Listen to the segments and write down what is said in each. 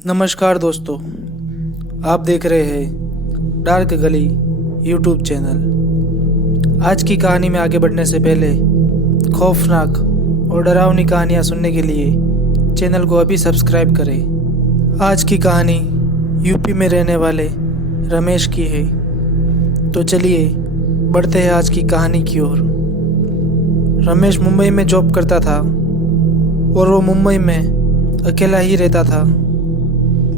नमस्कार दोस्तों, आप देख रहे हैं डार्क गली यूट्यूब चैनल। आज की कहानी में आगे बढ़ने से पहले खौफनाक और डरावनी कहानियाँ सुनने के लिए चैनल को अभी सब्सक्राइब करें। आज की कहानी यूपी में रहने वाले रमेश की है। तो चलिए बढ़ते हैं आज की कहानी की ओर। रमेश मुंबई में जॉब करता था और वो मुंबई में अकेला ही रहता था।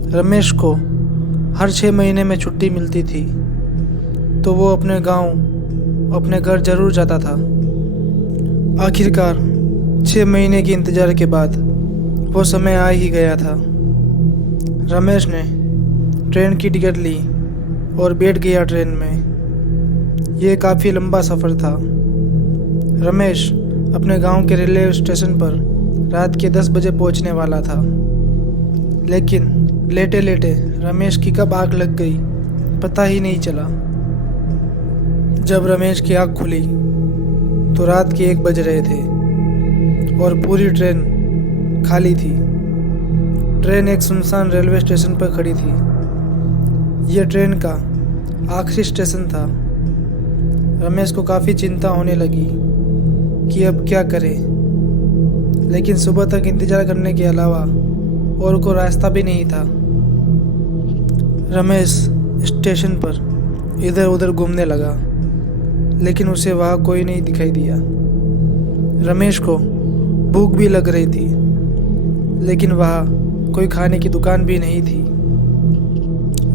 रमेश को हर 6 महीने में छुट्टी मिलती थी तो वो अपने घर जरूर जाता था। आखिरकार 6 महीने के इंतज़ार के बाद वो समय आ ही गया था। रमेश ने ट्रेन की टिकट ली और बैठ गया ट्रेन में। ये काफ़ी लंबा सफ़र था। रमेश अपने गांव के रेलवे स्टेशन पर रात के 10 बजे पहुंचने वाला था, लेकिन लेटे लेटे रमेश की कब आँख लग गई पता ही नहीं चला। जब रमेश की आँख खुली तो रात के 1 बज रहे थे और पूरी ट्रेन खाली थी। ट्रेन एक सुनसान रेलवे स्टेशन पर खड़ी थी। यह ट्रेन का आखिरी स्टेशन था। रमेश को काफ़ी चिंता होने लगी कि अब क्या करे, लेकिन सुबह तक इंतज़ार करने के अलावा और कोई रास्ता भी नहीं था। रमेश स्टेशन पर इधर उधर घूमने लगा, लेकिन उसे वहाँ कोई नहीं दिखाई दिया। रमेश को भूख भी लग रही थी, लेकिन वहाँ कोई खाने की दुकान भी नहीं थी।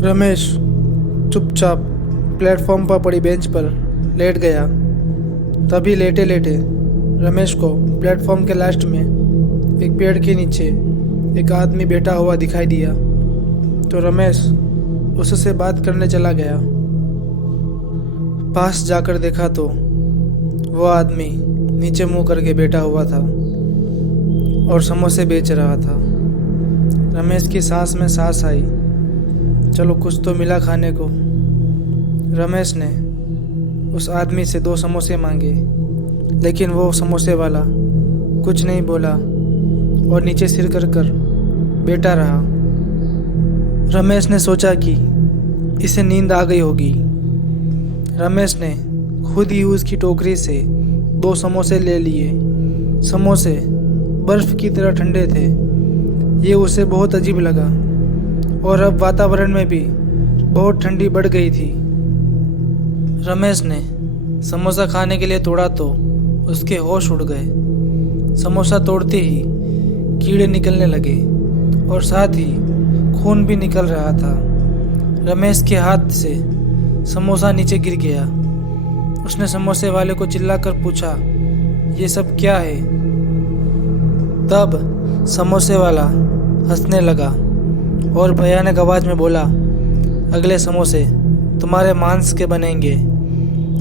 रमेश चुपचाप प्लेटफॉर्म पर पड़ी बेंच पर लेट गया। तभी लेटे लेटे रमेश को प्लेटफॉर्म के लास्ट में एक पेड़ के नीचे एक आदमी बैठा हुआ दिखाई दिया तो रमेश उससे बात करने चला गया। पास जाकर देखा तो वो आदमी नीचे मुंह करके बैठा हुआ था और समोसे बेच रहा था। रमेश की सांस में सांस आई। चलो कुछ तो मिला खाने को। रमेश ने उस आदमी से 2 समोसे मांगे, लेकिन वो समोसे वाला कुछ नहीं बोला और नीचे सिर कर बैठा रहा। रमेश ने सोचा कि इसे नींद आ गई होगी। रमेश ने खुद ही उसकी टोकरी से 2 समोसे ले लिए। समोसे बर्फ की तरह ठंडे थे। ये उसे बहुत अजीब लगा और अब वातावरण में भी बहुत ठंडी बढ़ गई थी। रमेश ने समोसा खाने के लिए तोड़ा तो उसके होश उड़ गए। समोसा तोड़ते ही कीड़े निकलने लगे और साथ ही खून भी निकल रहा था। रमेश के हाथ से समोसा नीचे गिर गया। उसने समोसे वाले को चिल्लाकर पूछा, ये सब क्या है? तब समोसे वाला हंसने लगा और भयानक आवाज में बोला, अगले समोसे तुम्हारे मांस के बनेंगे।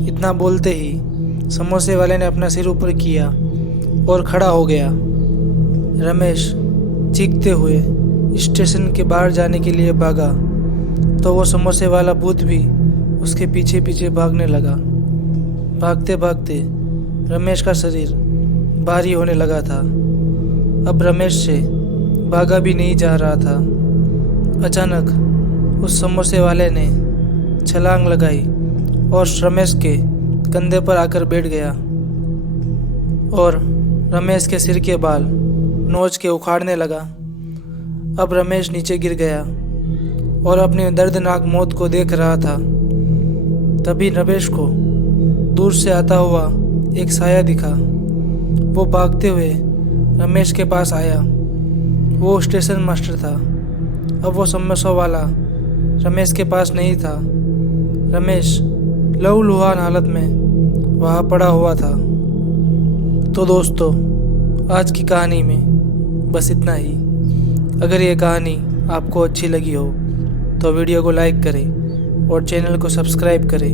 इतना बोलते ही समोसे वाले ने अपना सिर ऊपर किया और खड़ा हो गया। रमेश चीखते हुए स्टेशन के बाहर जाने के लिए भागा तो वो समोसे वाला भूत भी उसके पीछे पीछे भागने लगा। भागते भागते रमेश का शरीर भारी होने लगा था। अब रमेश से भागा भी नहीं जा रहा था। अचानक उस समोसे वाले ने छलांग लगाई और रमेश के कंधे पर आकर बैठ गया और रमेश के सिर के बाल नोच के उखाड़ने लगा। अब रमेश नीचे गिर गया और अपनी दर्दनाक मौत को देख रहा था। तभी रमेश को दूर से आता हुआ एक साया दिखा। वो भागते हुए रमेश के पास आया। वो स्टेशन मास्टर था। अब वो समोसा वाला रमेश के पास नहीं था। रमेश लहूलुहान हालत में वहाँ पड़ा हुआ था। तो दोस्तों, आज की कहानी में बस इतना ही। अगर ये कहानी आपको अच्छी लगी हो तो वीडियो को लाइक करें और चैनल को सब्सक्राइब करें।